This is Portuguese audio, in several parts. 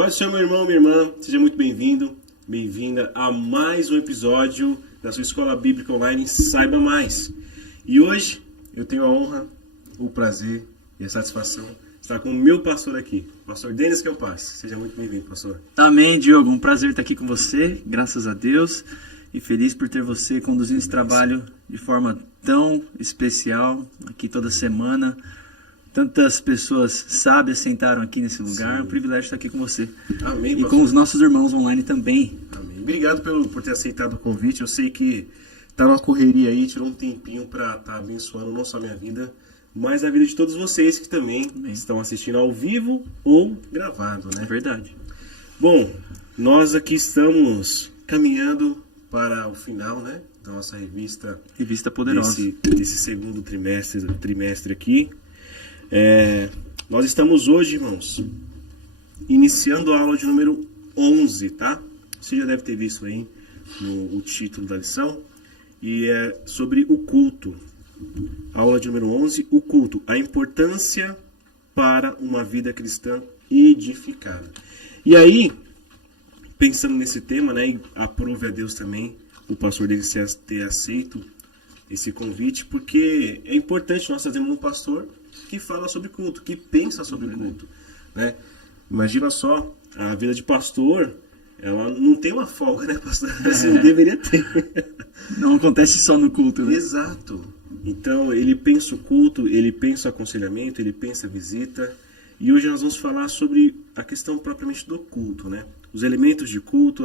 Pode ser, meu irmão, minha irmã, seja muito bem-vindo, bem-vinda a mais um episódio da sua Escola Bíblica Online Saiba Mais. E hoje eu tenho a honra, o prazer e a satisfação de estar com o meu pastor aqui, o pastor Denis Kelpass. Seja muito bem-vindo, pastor. Amém, Diogo. Um prazer estar aqui com você, graças a Deus. E feliz por ter você conduzindo esse trabalho de forma tão especial, aqui toda semana. Tantas pessoas sábias sentaram aqui nesse lugar. É um privilégio estar aqui com você. Amém, e pastor. com os nossos irmãos online também. Amém. Obrigado por ter aceitado o convite. Eu sei que está numa correria aí, tirou um tempinho para estar abençoando não só a minha vida, mas a vida de todos vocês que também estão assistindo ao vivo ou gravado, né? É verdade. Bom, nós aqui estamos caminhando para o final, né, da nossa revista poderosa desse segundo trimestre aqui. Nós estamos hoje, irmãos, iniciando a aula de número 11, tá? Você já deve ter visto aí o título da lição. E é sobre o culto. Aula de número 11, o culto. A importância para uma vida cristã edificada. E aí, pensando nesse tema, né, e aprove a Deus também o pastor dele ter aceito esse convite, porque é importante nós trazermos um pastor que fala sobre culto, que pensa sobre culto, né? Imagina só, a vida de pastor, ela não tem uma folga, né, pastor? Assim, deveria ter. Não acontece só no culto, né? Exato. Então, ele pensa o culto, ele pensa o aconselhamento, ele pensa a visita. E hoje nós vamos falar sobre a questão propriamente do culto, né? Os elementos de culto,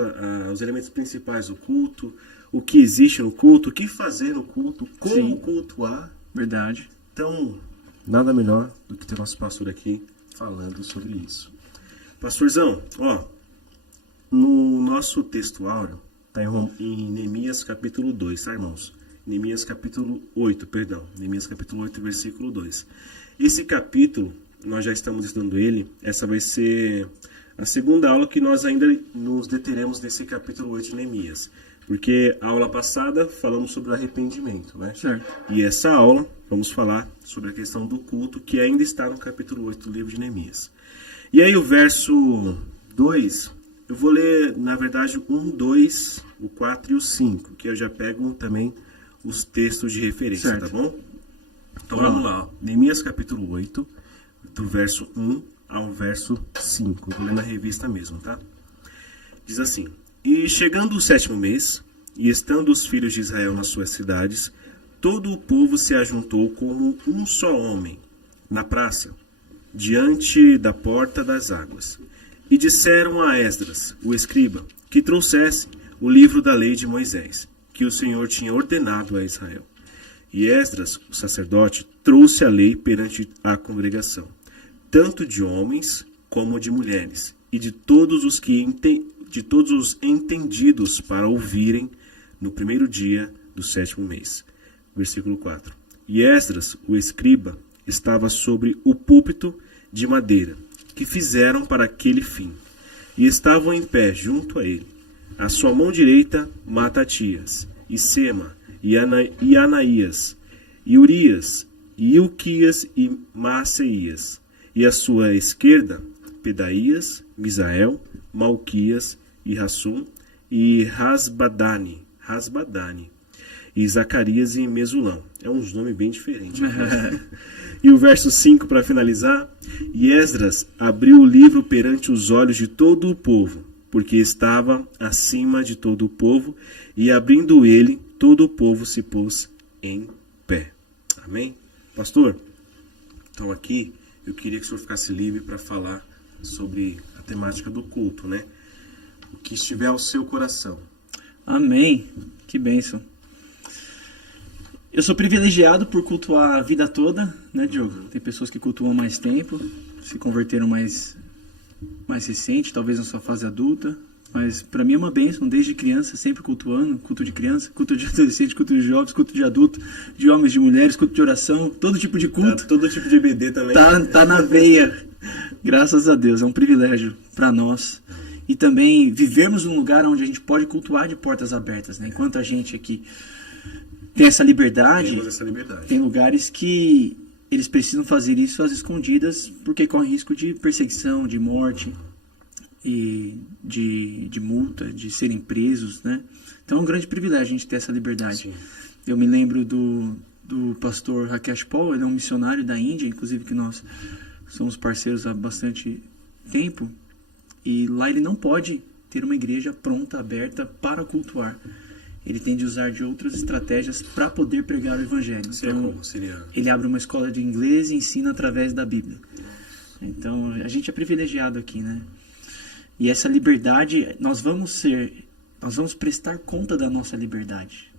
os elementos principais do culto, o que existe no culto, o que fazer no culto, como cultuar. Verdade. Então, nada melhor do que ter nosso pastor aqui falando sobre isso. Pastorzão, ó, no nosso texto áureo, está em Neemias capítulo 2, tá, irmãos? Neemias capítulo 8, versículo 2. Esse capítulo, nós já estamos estudando ele, essa vai ser a segunda aula que nós ainda nos deteremos nesse capítulo 8 de Neemias. Porque a aula passada falamos sobre o arrependimento, né? Certo. E essa aula vamos falar sobre a questão do culto, que ainda está no capítulo 8 do livro de Neemias. E aí o verso 2, eu vou ler, na verdade, o 1, 2, o 4 e o 5, que eu já pego também os textos de referência, certo, tá bom? Então vamos lá, ó. Neemias capítulo 8, do verso 1 ao verso 5. Eu vou ler na revista mesmo, tá? Diz assim: E chegando o 7º mês, e estando os filhos de Israel nas suas cidades, todo o povo se ajuntou como um só homem, na praça, diante da porta das águas. E disseram a Esdras, o escriba, que trouxesse o livro da lei de Moisés, que o Senhor tinha ordenado a Israel. E Esdras, o sacerdote, trouxe a lei perante a congregação, tanto de homens como de mulheres, e de todos os entendidos para ouvirem no primeiro dia do 7º mês. Versículo 4. E Esdras, o escriba, estava sobre o púlpito de madeira, que fizeram para aquele fim, e estavam em pé junto a ele. À sua mão direita, Matatias, e Sema, e Anaías, e Urias, e Ilquias, e Maaseias, e à sua esquerda, Pedaías, Misael, Malquias, e Hassum, e Rasbadani, e Zacarias e Mesulão. É uns nomes bem diferentes. E o verso 5 para finalizar: E Esdras abriu o livro perante os olhos de todo o povo, porque estava acima de todo o povo, e abrindo ele, todo o povo se pôs em pé. Amém? Pastor, então aqui eu queria que o senhor ficasse livre para falar sobre a temática do culto, né? O que estiver ao seu coração. Amém. Que bênção. Eu sou privilegiado por cultuar a vida toda, né, Diogo? Tem pessoas que cultuam mais tempo, se converteram mais recente, talvez na sua fase adulta. Mas para mim é uma bênção, desde criança, sempre cultuando. Culto de criança, culto de adolescente, culto de jovens, culto de adulto, de homens, de mulheres, culto de oração, todo tipo de culto. Todo tipo de EBD também. Tá na veia. Graças a Deus, é um privilégio para nós. E também vivermos num lugar onde a gente pode cultuar de portas abertas, né? Enquanto a gente aqui tem essa liberdade, tem lugares que eles precisam fazer isso às escondidas, porque corre risco de perseguição, de morte. e de multa, de serem presos, né? Então é um grande privilégio a gente ter essa liberdade. Sim. Eu me lembro do pastor Rakesh Paul, ele é um missionário da Índia, inclusive que nós somos parceiros há bastante tempo, e lá ele não pode ter uma igreja pronta, aberta para cultuar. Ele tem de usar de outras estratégias para poder pregar o evangelho. Então, ele abre uma escola de inglês e ensina através da Bíblia. Então, a gente é privilegiado aqui, né? E essa liberdade, nós vamos prestar conta da nossa liberdade.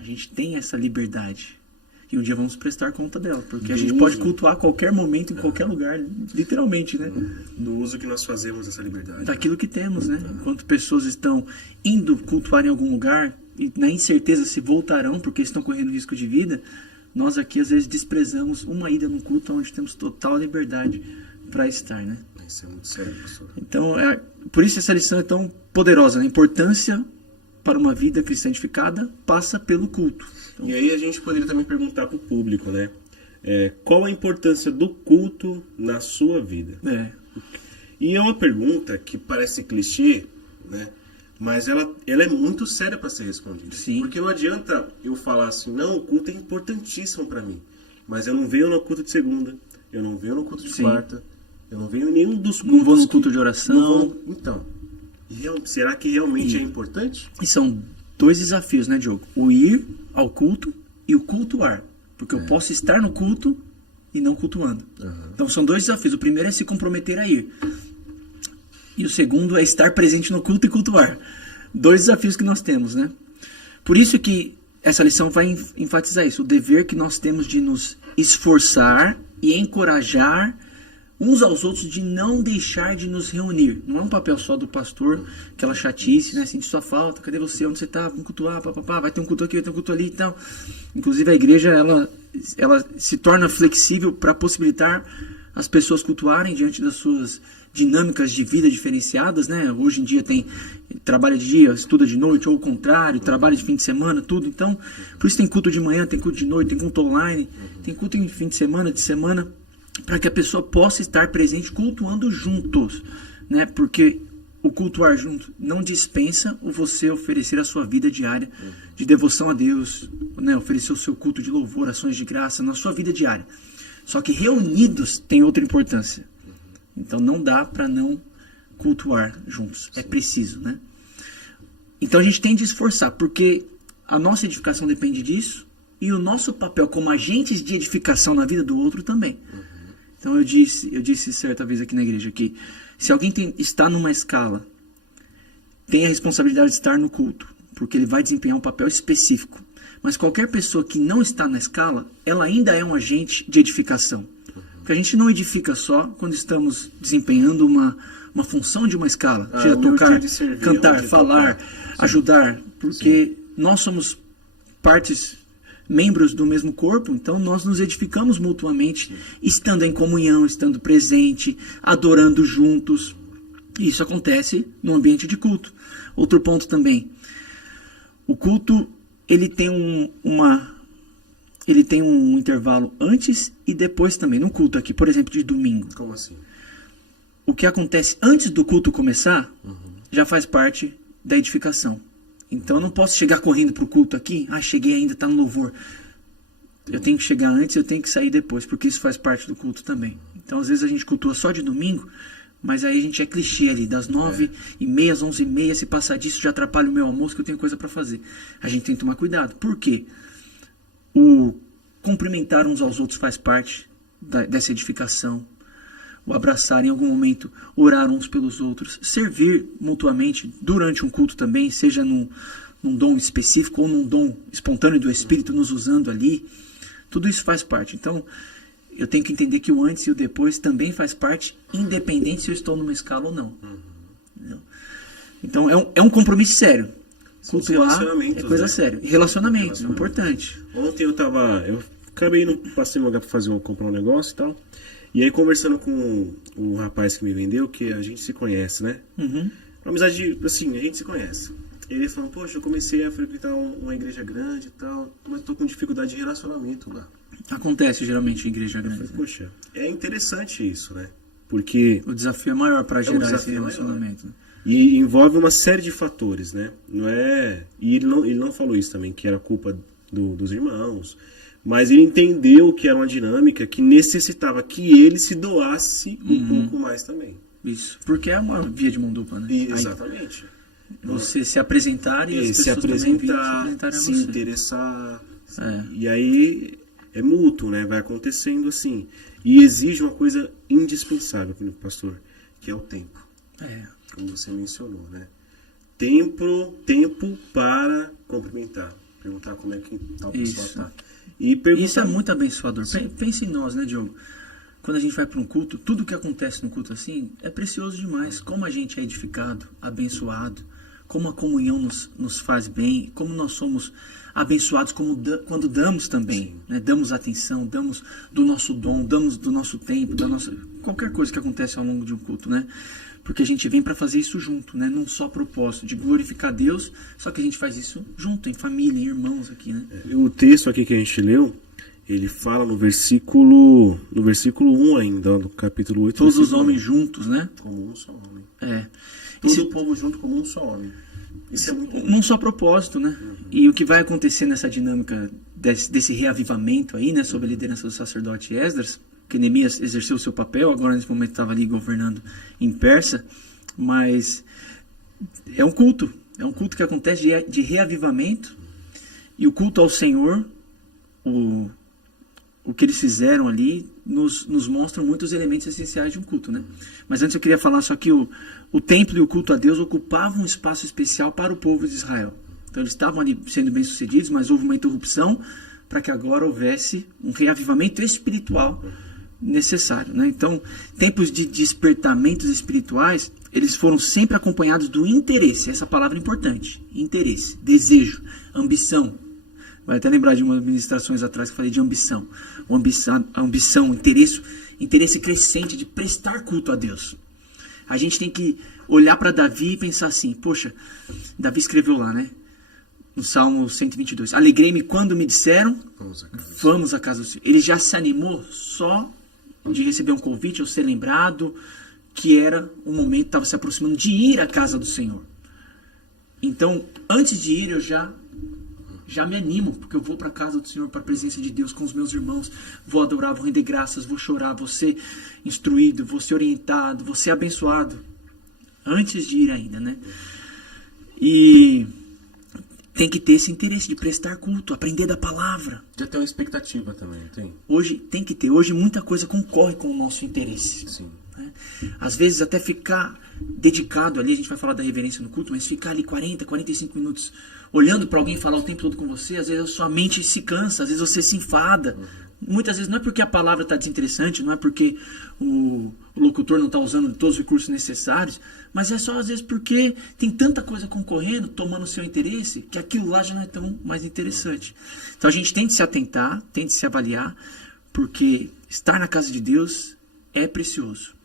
A gente tem essa liberdade. E um dia vamos prestar conta dela, porque a gente pode cultuar a qualquer momento, em qualquer lugar, literalmente, né? Do uso que nós fazemos dessa liberdade. Daquilo que temos, né? Enquanto pessoas estão indo cultuar em algum lugar e na incerteza se voltarão porque estão correndo risco de vida, nós aqui às vezes desprezamos uma ida num culto onde temos total liberdade para estar, né? Isso é muito sério, pastor. Então, por isso essa lição é tão poderosa, né? A importância para uma vida cristã edificada passa pelo culto. Então, e aí a gente poderia também perguntar para o público, né? Qual a importância do culto na sua vida? E é uma pergunta que parece clichê, né? Mas ela é muito séria para ser respondida. Sim. Porque não adianta eu falar assim, não, o culto é importantíssimo para mim, mas eu não venho no culto de segunda, eu não venho no culto de quarta, eu não venho em nenhum dos cultos. Não vou no culto de oração. Então, será que realmente é importante? E são dois desafios, né, Diogo? O ir ao culto e o cultuar. Porque eu posso estar no culto e não cultuando. Então são dois desafios. O primeiro é se comprometer a ir. E o segundo é estar presente no culto e cultuar. Dois desafios que nós temos, né? Por isso que essa lição vai enfatizar isso. O dever que nós temos de nos esforçar e encorajar uns aos outros de não deixar de nos reunir. Não é um papel só do pastor, aquela chatice, né? Sente sua falta, cadê você? Onde você está? Vamos cultuar, papapá, vai ter um culto aqui, vai ter um culto ali e tal. Inclusive a igreja, ela se torna flexível para possibilitar as pessoas cultuarem diante das suas dinâmicas de vida diferenciadas, né? Hoje em dia tem trabalho de dia, estuda de noite, ou o contrário, trabalho de fim de semana, tudo. Então, por isso tem culto de manhã, tem culto de noite, tem culto online, tem culto em fim de semana, para que a pessoa possa estar presente cultuando juntos, né? Porque o cultuar junto não dispensa o você oferecer a sua vida diária de devoção a Deus, né? Oferecer o seu culto de louvor, ações de graça na sua vida diária. Só que reunidos tem outra importância. Então não dá para não cultuar juntos. É preciso, né? Então a gente tem de esforçar, porque a nossa edificação depende disso e o nosso papel como agentes de edificação na vida do outro também. Então eu disse certa vez aqui na igreja que se alguém está numa escala, tem a responsabilidade de estar no culto, porque ele vai desempenhar um papel específico. Mas qualquer pessoa que não está na escala, ela ainda é um agente de edificação. Porque a gente não edifica só quando estamos desempenhando uma função de uma escala. Seja tocar, cantar, falar, ajudar. Porque nós somos membros do mesmo corpo, então nós nos edificamos mutuamente, estando em comunhão, estando presente, adorando juntos. E isso acontece no ambiente de culto. Outro ponto também. O culto, ele tem um intervalo antes e depois também, no culto aqui, por exemplo, de domingo. Como assim? O que acontece antes do culto começar, já faz parte da edificação. Então eu não posso chegar correndo para o culto aqui, cheguei ainda, está no louvor. Eu tenho que chegar antes, eu tenho que sair depois, porque isso faz parte do culto também. Então às vezes a gente cultua só de domingo, mas aí a gente é clichê ali, das 9h30 às 11h30, se passar disso já atrapalha o meu almoço, que eu tenho coisa para fazer. A gente tem que tomar cuidado. Por quê? O cumprimentar uns aos outros faz parte dessa edificação. O abraçar em algum momento, orar uns pelos outros, servir mutuamente durante um culto também, seja num dom específico ou num dom espontâneo do Espírito nos usando ali. Tudo isso faz parte. Então, eu tenho que entender que o antes e o depois também faz parte, independente se eu estou numa escala ou não. Então, é um compromisso sério. Cultuar é coisa séria. E relacionamento, é importante. Ontem eu acabei indo passei no lugar para comprar um negócio e tal. E aí conversando com o rapaz que me vendeu, que a gente se conhece, né? Uma amizade, assim, a gente se conhece. Ele falou, poxa, eu comecei a frequentar uma igreja grande e tal, mas tô com dificuldade de relacionamento lá. Acontece geralmente em igreja grande. Eu falei, poxa, é interessante isso, né? Porque O desafio é maior para gerar esse desafio maior. relacionamento. e envolve uma série de fatores, né? Não é, e ele não falou isso também, que era culpa dos irmãos, mas ele entendeu que era uma dinâmica que necessitava que ele se doasse um pouco mais também. Isso. Porque é uma via de mão dupla, né? Aí Exatamente. você se apresentar e as Se pessoas também virem apresentar, a se você. interessar. É. E aí é mútuo, né? Vai acontecendo assim. E exige uma coisa indispensável, pastor, que é o tempo. Como você mencionou, né? Tempo para cumprimentar. Perguntar como é que tal pessoa Isso. está. E perguntar... Isso é muito abençoador. Pense em nós, né, Diogo? Quando a gente vai para um culto, tudo que acontece no culto assim é precioso demais. Como a gente é edificado, abençoado, como a comunhão nos faz bem, como nós somos abençoados quando damos também. Né? Damos atenção, damos do nosso dom, damos do nosso tempo, da nossa qualquer coisa que acontece ao longo de um culto, né? Porque a gente vem para fazer isso junto, né? Num só propósito, de glorificar Deus, só que a gente faz isso junto, em família, em irmãos aqui, né? O texto aqui que a gente leu, ele fala no versículo 1 ainda, ó, do capítulo 8. Todos os homens juntos, né? Como um só homem. Esse- Todo o povo junto como um só homem. Isso é muito bom. Num só propósito, né? E o que vai acontecer nessa dinâmica desse reavivamento aí, né? Sob a liderança do sacerdote Esdras, que Neemias exerceu o seu papel, agora nesse momento estava ali governando em Persa, mas é um culto que acontece de reavivamento, e o culto ao Senhor, o que eles fizeram ali, nos mostram muitos elementos essenciais de um culto, né? Mas antes eu queria falar só que o templo e o culto a Deus ocupavam um espaço especial para o povo de Israel. Então eles estavam ali sendo bem-sucedidos, mas houve uma interrupção para que agora houvesse um reavivamento espiritual necessário, né? Então, tempos de despertamentos espirituais, eles foram sempre acompanhados do interesse. Essa palavra é importante. Interesse, desejo, ambição. Vai até lembrar de umas ministrações atrás que eu falei de ambição. Ambição, interesse crescente de prestar culto a Deus. A gente tem que olhar para Davi e pensar assim, poxa, Davi escreveu lá, né? No Salmo 122, alegrei-me quando me disseram, vamos à casa do Senhor. Ele já se animou só de receber um convite ou ser lembrado que era um momento que estava se aproximando de ir à casa do Senhor. Então, antes de ir, eu já me animo, porque eu vou para a casa do Senhor, para a presença de Deus com os meus irmãos, vou adorar, vou render graças, vou chorar, vou ser instruído, vou ser orientado, vou ser abençoado, antes de ir ainda, né? E tem que ter esse interesse de prestar culto, aprender da palavra. Já tem uma expectativa também, não tem? Hoje tem que ter, hoje muita coisa concorre com o nosso interesse. Sim. Né? Às vezes até ficar dedicado ali, a gente vai falar da reverência no culto, mas ficar ali 40, 45 minutos olhando para alguém falar o tempo todo com você, às vezes a sua mente se cansa, às vezes você se enfada. Muitas vezes não é porque a palavra está desinteressante, não é porque o locutor não está usando todos os recursos necessários, mas é só às vezes porque tem tanta coisa concorrendo, tomando o seu interesse, que aquilo lá já não é tão mais interessante. Então a gente tem de se atentar, tem de se avaliar, porque estar na casa de Deus é precioso.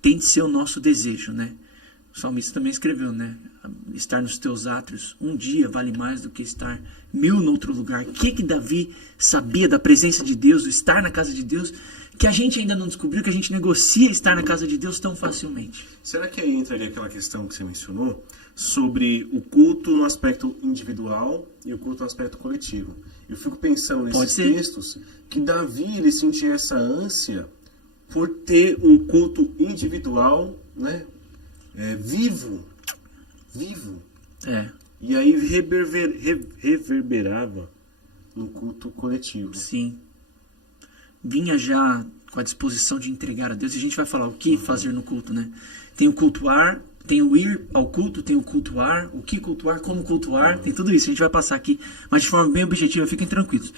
Tem de ser o nosso desejo, né? O salmista também escreveu, né? Estar nos teus átrios um dia vale mais do que estar 1000 no outro lugar. O que Davi sabia da presença de Deus, do estar na casa de Deus, que a gente ainda não descobriu, que a gente negocia estar na casa de Deus tão facilmente? Será que aí entra ali aquela questão que você mencionou sobre o culto no aspecto individual e o culto no aspecto coletivo? Eu fico pensando nesses textos que Davi ele sentia essa ânsia por ter um culto individual, né? Vivo. E aí reverberava no culto coletivo. Sim. Vinha já com a disposição de entregar a Deus. E a gente vai falar o que fazer no culto, né? Tem o cultuar, tem o ir ao culto, tem o cultuar, o que cultuar, como cultuar, tem tudo isso. A gente vai passar aqui, mas de forma bem objetiva, fiquem tranquilos.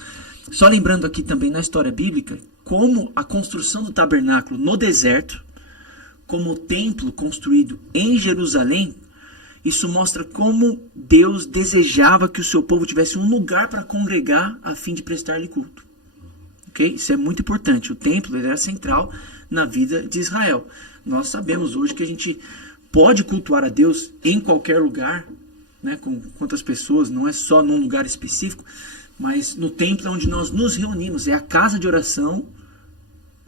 Só lembrando aqui também na história bíblica, como a construção do tabernáculo no deserto, como o templo construído em Jerusalém, isso mostra como Deus desejava que o seu povo tivesse um lugar para congregar a fim de prestar-lhe culto. Okay? Isso é muito importante. O templo ele era central na vida de Israel. Nós sabemos hoje que a gente pode cultuar a Deus em qualquer lugar, né, com quantas pessoas, não é só num lugar específico, mas no templo é onde nós nos reunimos, é a casa de oração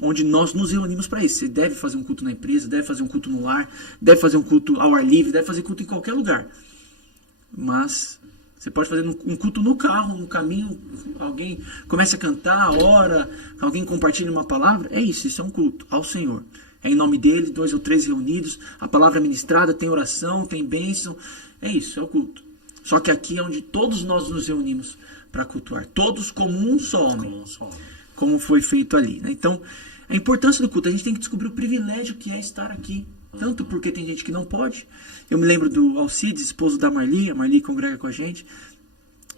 onde nós nos reunimos para isso. Você deve fazer um culto na empresa, deve fazer um culto no lar, deve fazer um culto ao ar livre, deve fazer culto em qualquer lugar. Mas você pode fazer um culto no carro, no caminho, alguém começa a cantar, ora, alguém compartilha uma palavra. É isso é um culto ao Senhor. É em nome dele, 2 ou 3 reunidos, a palavra ministrada, tem oração, tem bênção. É isso, é o culto. Só que aqui é onde todos nós nos reunimos para cultuar. Todos como um só homem. Como foi feito ali, né? Então, a importância do culto, a gente tem que descobrir o privilégio que é estar aqui. Tanto porque tem gente que não pode. Eu me lembro do Alcides, esposo da Marli. A Marli congrega com a gente.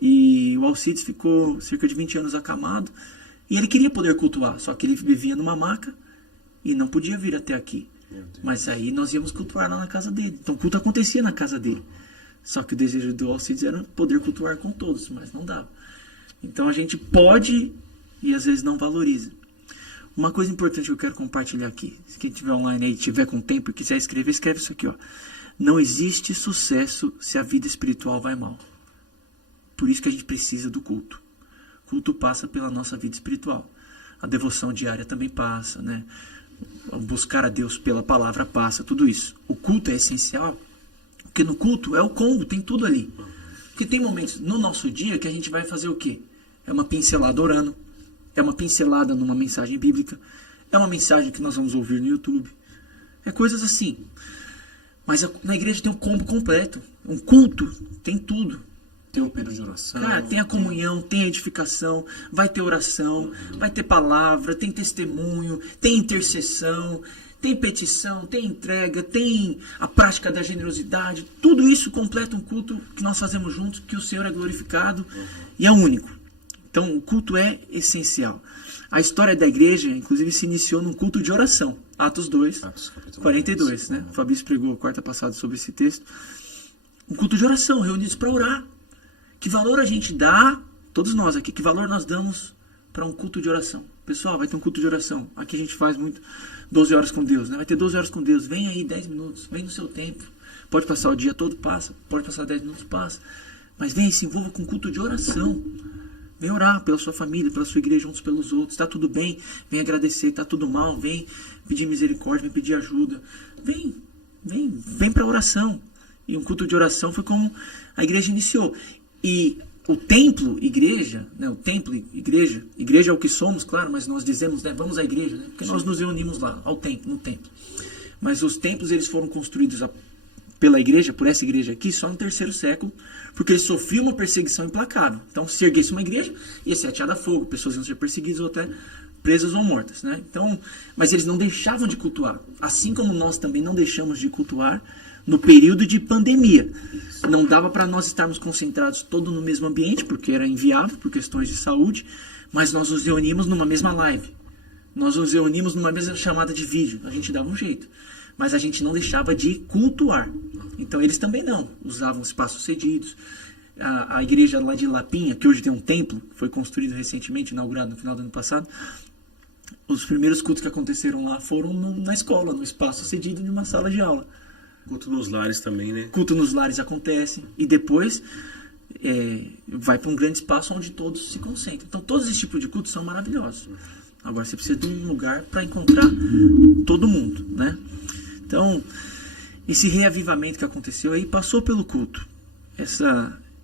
E o Alcides ficou cerca de 20 anos acamado. E ele queria poder cultuar, só que ele vivia numa maca e não podia vir até aqui. Mas aí nós íamos cultuar lá na casa dele. Então o culto acontecia na casa dele. Só que o desejo do Alcides era poder cultuar com todos, mas não dava. Então a gente pode e às vezes não valoriza. Uma coisa importante que eu quero compartilhar aqui. Se quem estiver online aí, tiver com tempo e quiser escrever, escreve isso aqui, ó. Não existe sucesso se a vida espiritual vai mal. Por isso que a gente precisa do culto. O culto passa pela nossa vida espiritual. A devoção diária também passa, né? Buscar a Deus pela palavra passa, tudo isso. O culto é essencial, porque no culto é o combo, tem tudo ali. Porque tem momentos no nosso dia que a gente vai fazer o quê? É uma pincelada orando, é uma pincelada numa mensagem bíblica, é uma mensagem que nós vamos ouvir no YouTube. É coisas assim. Mas na igreja tem um combo completo. Um culto tem tudo. Tem um período de oração. Cara, tem a comunhão, tem a edificação, vai ter oração, vai ter palavra, tem testemunho, tem intercessão, tem petição, tem entrega, tem a prática da generosidade. Tudo isso completa um culto que nós fazemos juntos, que o Senhor é glorificado e é único. Então, o culto é essencial. A história da igreja, inclusive, se iniciou num culto de oração. Atos 2, 42, né? O Fabrício pregou quarta passada sobre esse texto. Um culto de oração, reunidos para orar. Que valor a gente dá, todos nós aqui, que valor nós damos para um culto de oração? Pessoal, vai ter um culto de oração. Aqui a gente faz muito 12 horas com Deus, né? Vai ter 12 horas com Deus. Vem aí 10 minutos, vem no seu tempo. Pode passar o dia todo, passa. Pode passar 10 minutos, passa. Mas vem e se envolva com um culto de oração. Vem orar pela sua família, pela sua igreja, uns pelos outros. Está tudo bem, vem agradecer. Está tudo mal, vem pedir misericórdia, vem pedir ajuda. Vem para a oração. E um culto de oração foi como a igreja iniciou. E o templo, igreja, né? O templo, igreja é o que somos, claro, mas nós dizemos, né? Vamos à igreja, né? Porque nós nos reunimos lá, no templo. Mas os templos, eles foram construídos pela igreja, por essa igreja aqui, só no 3º século, porque eles sofriam uma perseguição implacável. Então, se erguesse uma igreja, ia ser ateada a fogo, pessoas iam ser perseguidas ou até presas ou mortas, né? Então, mas eles não deixavam de cultuar, assim como nós também não deixamos de cultuar no período de pandemia. Não dava para nós estarmos concentrados todos no mesmo ambiente, porque era inviável por questões de saúde, mas nós nos reunimos numa mesma live. Nós nos reunimos numa mesma chamada de vídeo. A gente dava um jeito. Mas a gente não deixava de cultuar. Então eles também não. Usavam espaços cedidos. A igreja lá de Lapinha, que hoje tem um templo, foi construído recentemente, inaugurado no final do ano passado. Os primeiros cultos que aconteceram lá foram na escola, no espaço cedido de uma sala de aula. Culto nos lares também, né? Culto nos lares acontece. E depois vai para um grande espaço onde todos se concentram. Então todos esses tipos de cultos são maravilhosos. Agora você precisa de um lugar para encontrar todo mundo, né? Então, esse reavivamento que aconteceu aí passou pelo culto.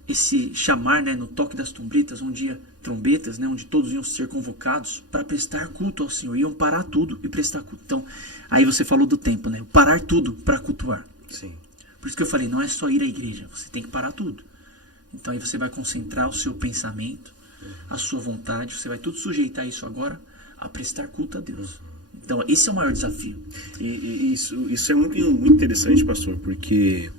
Esse chamar, né, no toque das trombetas, trombetas, né, onde todos iam ser convocados para prestar culto ao Senhor. Iam parar tudo e prestar culto. Então, aí você falou do tempo, né? Parar tudo para cultuar. Sim. Por isso que eu falei, não é só ir à igreja, você tem que parar tudo. Então aí você vai concentrar o seu pensamento, a sua vontade, você vai tudo sujeitar isso agora a prestar culto a Deus. Então esse é o maior desafio. E isso é muito interessante, pastor, porque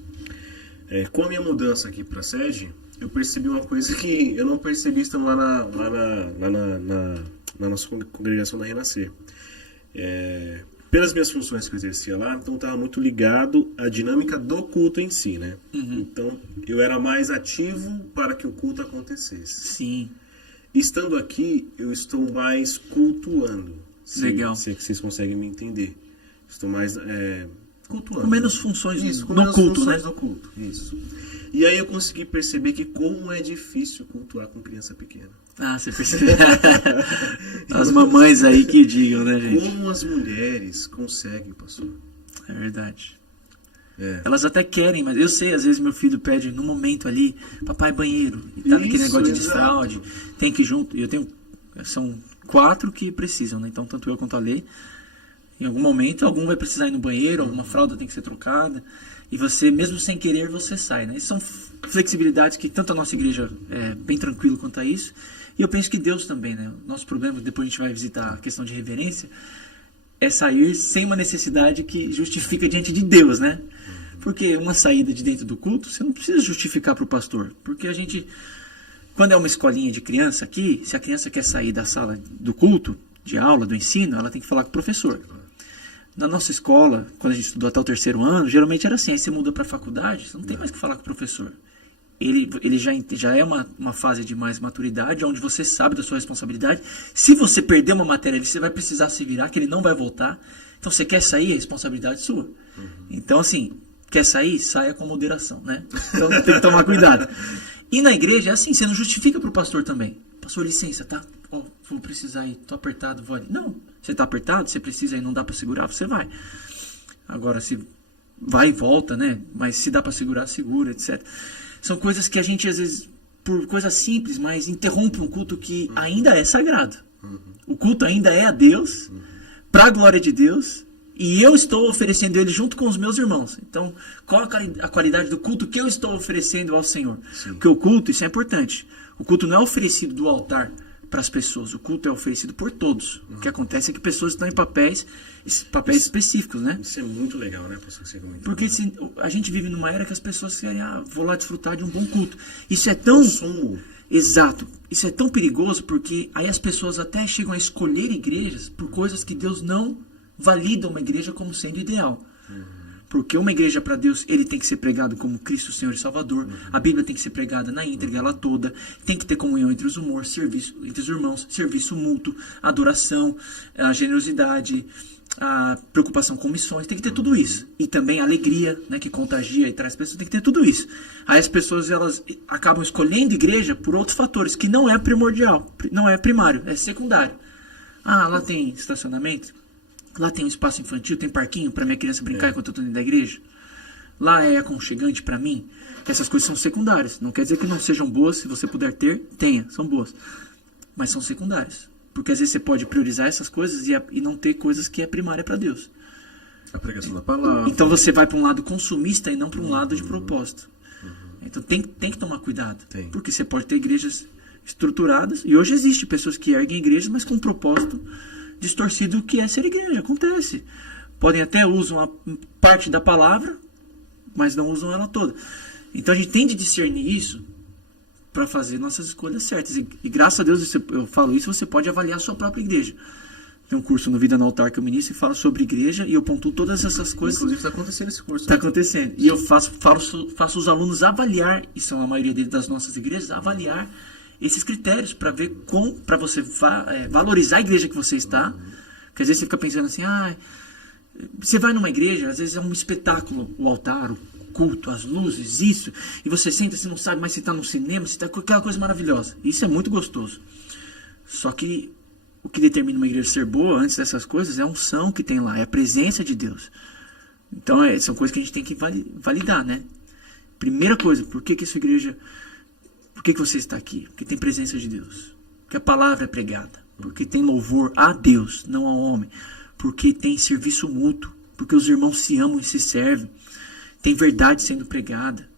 com a minha mudança aqui para a sede, eu percebi uma coisa que eu não percebi estando lá na nossa congregação da Renascer. Pelas minhas funções que eu exercia lá, então estava muito ligado à dinâmica do culto em si, né? Uhum. Então, eu era mais ativo para que o culto acontecesse. Sim. Estando aqui, eu estou mais cultuando. Legal. Se é que vocês conseguem me entender. Estou mais cultuando. Com menos funções isso, com no menos culto, funções né? no culto. Isso. E aí eu consegui perceber que como é difícil cultuar com criança pequena. Ah, você percebeu? As mamães aí que digam, né, gente? Como as mulheres conseguem, pastor? É verdade. É. Elas até querem, mas eu sei, às vezes meu filho pede no momento ali, papai, banheiro. E tá naquele Isso, negócio de exato. desfraude, tem que ir junto. E eu tenho, são 4 que precisam, né? Então, tanto eu quanto a Lê, em algum momento, algum vai precisar ir no banheiro, alguma fralda tem que ser trocada. E você, mesmo sem querer, você sai, né? Essas são flexibilidades que tanto a nossa igreja é bem tranquilo quanto a isso. E eu penso que Deus também, né? O nosso problema, depois a gente vai visitar a questão de reverência, é sair sem uma necessidade que justifica diante de Deus, né? Porque uma saída de dentro do culto, você não precisa justificar para o pastor. Porque a gente, quando é uma escolinha de criança aqui, se a criança quer sair da sala do culto, de aula, do ensino, ela tem que falar com o professor. Na nossa escola, quando a gente estudou até o 3º ano, geralmente era assim, aí você muda para a faculdade, você não tem mais que falar com o professor. Ele já é uma fase de mais maturidade, onde você sabe da sua responsabilidade. Se você perder uma matéria, você vai precisar se virar, que ele não vai voltar. Então, você quer sair, é responsabilidade sua. Então, assim, quer sair? Saia com moderação, né? Então, tem que tomar cuidado. E na igreja é assim, você não justifica para o pastor também. Pastor, licença, tá? Oh, vou precisar ir, tô apertado, vou ali. Não, você tá apertado, você precisa ir, não dá para segurar, você vai. Agora, se vai e volta, né? Mas se dá para segurar, segura, etc. São coisas que a gente, às vezes, por coisas simples, mas interrompe um culto que ainda é sagrado. O culto ainda é a Deus, para a glória de Deus, e eu estou oferecendo ele junto com os meus irmãos. Então, qual a qualidade do culto que eu estou oferecendo ao Senhor? Sim. Porque o culto, isso é importante, o culto não é oferecido do altar para as pessoas, o culto é oferecido por todos. O que acontece é que pessoas estão em papéis específicos, né? Isso é muito legal, né, pastor? Que você comentou. Porque a gente vive numa era que as pessoas querem, vou lá desfrutar de um bom culto. Isso é tão... Consumo. Exato. Isso é tão perigoso porque aí as pessoas até chegam a escolher igrejas por coisas que Deus não valida uma igreja como sendo ideal. Porque uma igreja para Deus, ele tem que ser pregado como Cristo, Senhor e Salvador. A Bíblia tem que ser pregada na íntegra, ela toda. Tem que ter comunhão entre os humores, serviço entre os irmãos, serviço mútuo, adoração, a generosidade, a preocupação com missões. Tem que ter tudo isso. E também a alegria, né, que contagia e traz pessoas. Tem que ter tudo isso. Aí as pessoas, elas acabam escolhendo igreja por outros fatores, que não é primordial, não é primário, é secundário. Lá tem estacionamento. Lá tem um espaço infantil, tem parquinho para minha criança brincar enquanto eu estou dentro da igreja. Lá é aconchegante para mim. Essas coisas são secundárias. Não quer dizer que não sejam boas, se você puder ter, tenha, são boas. Mas são secundárias. Porque às vezes você pode priorizar essas coisas e não ter coisas que é primária para Deus. A pregação da palavra. Então você vai para um lado consumista e não para um lado de propósito. Então tem que tomar cuidado. Porque você pode ter igrejas estruturadas, e hoje existe pessoas que erguem igrejas, mas com um propósito distorcido que é ser igreja. Acontece. Podem até usar uma parte da palavra, mas não usam ela toda. Então a gente tem de discernir isso para fazer nossas escolhas certas. E graças a Deus eu falo isso, você pode avaliar a sua própria igreja. Tem um curso no Vida no Altar que eu ministro e falo sobre igreja, e eu pontuo todas essas coisas. Inclusive está acontecendo esse curso. Está acontecendo. E eu faço os alunos avaliar, e são a maioria das nossas igrejas, avaliar esses critérios para ver para você valorizar a igreja que você está. Porque às vezes você fica pensando assim, você vai numa igreja, às vezes é um espetáculo, o altar, o culto, as luzes, isso, e você senta, você não sabe mais se está no cinema, se está com aquela coisa maravilhosa. Isso é muito gostoso. Só que o que determina uma igreja ser boa, antes dessas coisas, é a unção que tem lá, é a presença de Deus. Então são coisas que a gente tem que validar, né? Primeira coisa, por que sua igreja... Por que você está aqui? Porque tem presença de Deus. Porque a palavra é pregada. Porque tem louvor a Deus, não ao homem. Porque tem serviço mútuo. Porque os irmãos se amam e se servem. Tem verdade sendo pregada.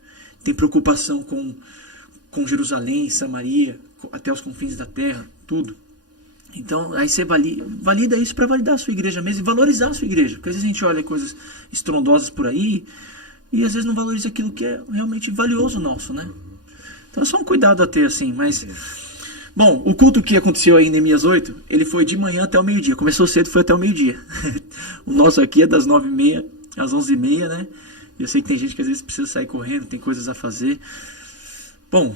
Tem preocupação com Jerusalém, Samaria, até os confins da terra, tudo. Então, aí você valida isso para validar a sua igreja mesmo e valorizar a sua igreja. Porque às vezes a gente olha coisas estrondosas por aí e às vezes não valoriza aquilo que é realmente valioso nosso, né? Então é só um cuidado a ter, assim, mas... Bom, o culto que aconteceu aí em Neemias 8, ele foi de manhã até o meio-dia. Começou cedo, foi até o meio-dia. O nosso aqui é das 9h30 às 11h30, né? Eu sei que tem gente que às vezes precisa sair correndo, tem coisas a fazer. Bom,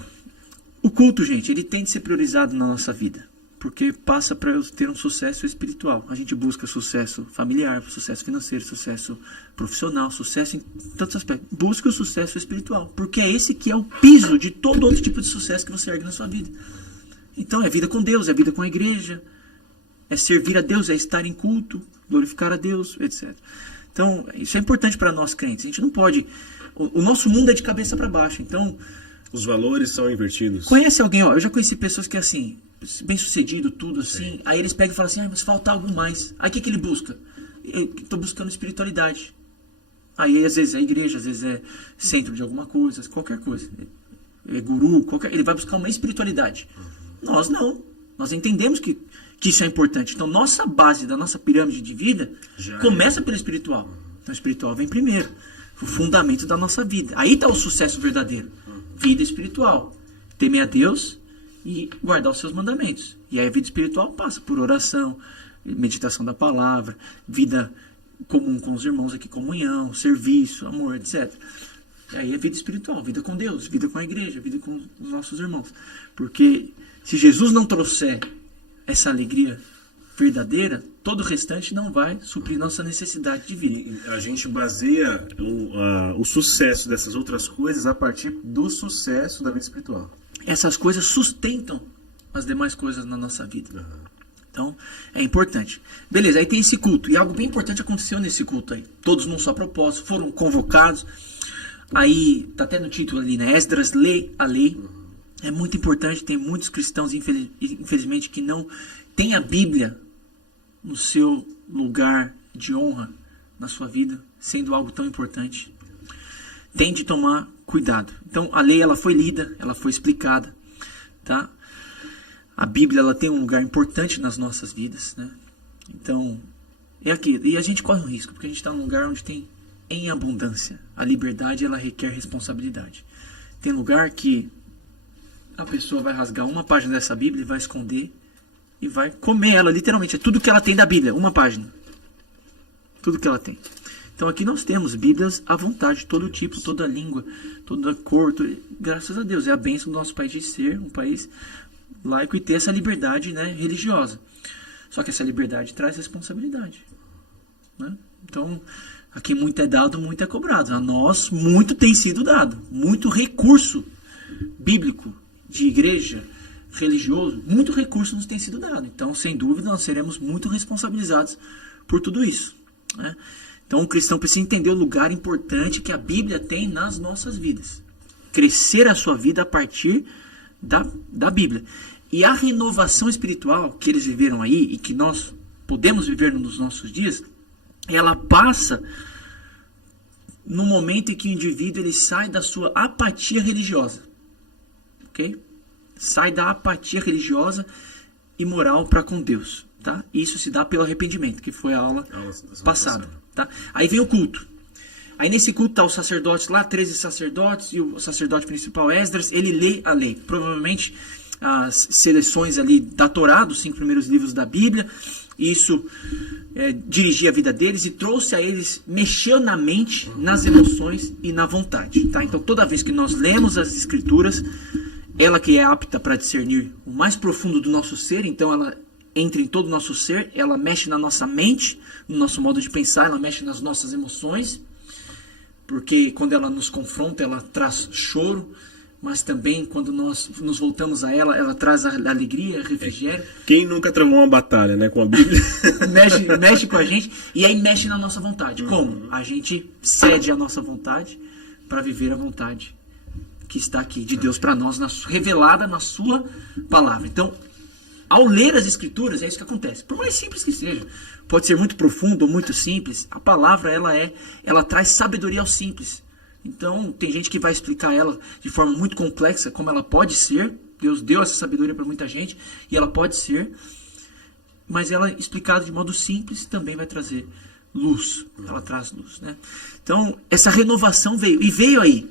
o culto, gente, ele tem de ser priorizado na nossa vida. Porque passa para eu ter um sucesso espiritual. A gente busca sucesso familiar, sucesso financeiro, sucesso profissional, sucesso em tantos aspectos. Busca o sucesso espiritual, porque é esse que é o piso de todo outro tipo de sucesso que você ergue na sua vida. Então é vida com Deus, é vida com a igreja, é servir a Deus, é estar em culto, glorificar a Deus, etc. Então isso é importante para nós crentes. A gente não pode... O nosso mundo é de cabeça para baixo, então... Os valores são invertidos. Conhece alguém, ó, eu já conheci pessoas que assim, bem sucedido, tudo assim, sim. Aí eles pegam e falam assim, mas falta algo mais. Aí o que ele busca? Eu estou buscando espiritualidade. Aí às vezes é igreja, às vezes é centro de alguma coisa, qualquer coisa. É guru, ele vai buscar uma espiritualidade. Nós não. Nós entendemos que isso é importante. Então nossa base da nossa pirâmide de vida começa pelo espiritual. Então o espiritual vem primeiro. O fundamento da nossa vida. Aí está o sucesso verdadeiro. Vida espiritual. Temer a Deus e guardar os seus mandamentos. E aí a vida espiritual passa por oração, meditação da palavra, vida comum com os irmãos aqui, comunhão, serviço, amor, etc. E aí é vida espiritual, vida com Deus, vida com a igreja, vida com os nossos irmãos. Porque se Jesus não trouxer essa alegria verdadeira, todo o restante não vai suprir nossa necessidade de vida. E a gente baseia o sucesso dessas outras coisas a partir do sucesso da vida espiritual. Essas coisas sustentam as demais coisas na nossa vida. Então, é importante. Beleza, aí tem esse culto. E algo bem importante aconteceu nesse culto aí. Todos num só propósito, foram convocados. Aí, tá até no título ali, né? Esdras lê a lei. É muito importante, tem muitos cristãos, infelizmente, que não têm a Bíblia no seu lugar de honra na sua vida, sendo algo tão importante. Tem de tomar cuidado. Então, a lei ela foi lida, ela foi explicada, tá? A Bíblia ela tem um lugar importante nas nossas vidas, né? Então, é aqui. E a gente corre um risco, porque a gente está num lugar onde tem em abundância. A liberdade ela requer responsabilidade. Tem lugar que a pessoa vai rasgar uma página dessa Bíblia e vai esconder e vai comer ela, literalmente. É tudo que ela tem da Bíblia, uma página. Tudo que ela tem. Então aqui nós temos Bíblias à vontade, todo tipo, toda língua, toda cor. Graças a Deus, é a bênção do nosso país de ser um país laico e ter essa liberdade, né, religiosa. Só que essa liberdade traz responsabilidade, né? Então, aqui muito é dado, muito é cobrado. A nós, muito tem sido dado. Muito recurso bíblico, de igreja, religioso, muito recurso nos tem sido dado. Então, sem dúvida, nós seremos muito responsabilizados por tudo isso, né? Então, o cristão precisa entender o lugar importante que a Bíblia tem nas nossas vidas. Crescer a sua vida a partir da Bíblia. E a renovação espiritual que eles viveram aí e que nós podemos viver nos nossos dias, ela passa no momento em que o indivíduo ele sai da sua apatia religiosa. Ok? Sai da apatia religiosa e moral para com Deus. Tá? Isso se dá pelo arrependimento, que foi a aula passada. Tá? Aí vem o culto. Aí nesse culto está os sacerdotes lá, 13 sacerdotes, e o sacerdote principal Esdras, ele lê a lei. Provavelmente as seleções ali da Torá, dos 5 primeiros livros da Bíblia. Isso dirigia a vida deles e trouxe a eles, mexeu na mente, nas emoções e na vontade. Tá? Então toda vez que nós lemos as Escrituras, ela que é apta para discernir o mais profundo do nosso ser, então ela entra em todo o nosso ser, ela mexe na nossa mente, no nosso modo de pensar, ela mexe nas nossas emoções, porque quando ela nos confronta, ela traz choro, mas também quando nós nos voltamos a ela, ela traz a alegria, refrigério. Quem nunca travou uma batalha, né, com a Bíblia? mexe com a gente, e aí mexe na nossa vontade. Como? A gente cede a nossa vontade para viver a vontade que está aqui, de Deus para nós, revelada na sua palavra. Então, ao ler as Escrituras, é isso que acontece. Por mais simples que seja, pode ser muito profundo ou muito simples, a palavra ela traz sabedoria ao simples. Então, tem gente que vai explicar ela de forma muito complexa, como ela pode ser. Deus deu essa sabedoria para muita gente, e ela pode ser. Mas ela, explicada de modo simples, também vai trazer luz. Ela traz luz, né? Então, essa renovação veio. E veio aí.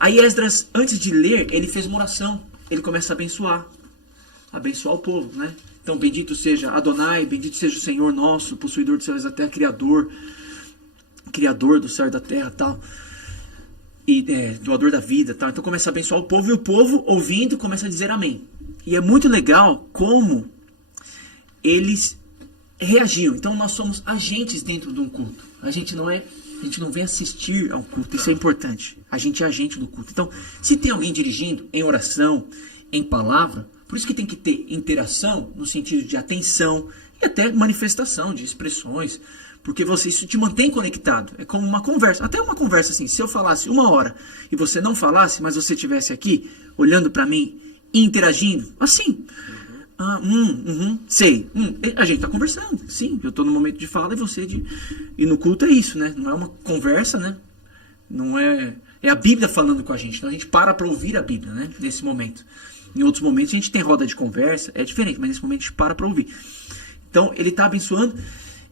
Aí Esdras, antes de ler, ele fez uma oração. Ele começa a abençoar o povo, né? Então, bendito seja Adonai, bendito seja o Senhor nosso, possuidor dos céus e da terra, criador do céu e da terra, tal. E doador da vida, tal. Então começa a abençoar o povo, e o povo, ouvindo, começa a dizer amém. E é muito legal como eles reagiam. Então nós somos agentes dentro de um culto. A gente não vem assistir ao culto, isso é importante. A gente é agente do culto. Então, se tem alguém dirigindo em oração, em palavra, por isso que tem que ter interação no sentido de atenção e até manifestação de expressões, porque isso te mantém conectado. É como uma conversa, até uma conversa assim, se eu falasse 1 hora e você não falasse, mas você estivesse aqui olhando para mim e interagindo, assim, sei, a gente está conversando, sim, eu estou no momento de fala e você e no culto é isso, né? Não é uma conversa, né? Não é a Bíblia falando com a gente, então a gente para ouvir a Bíblia, né? Nesse momento. Em outros momentos a gente tem roda de conversa, é diferente, mas nesse momento a gente para ouvir. Então ele está abençoando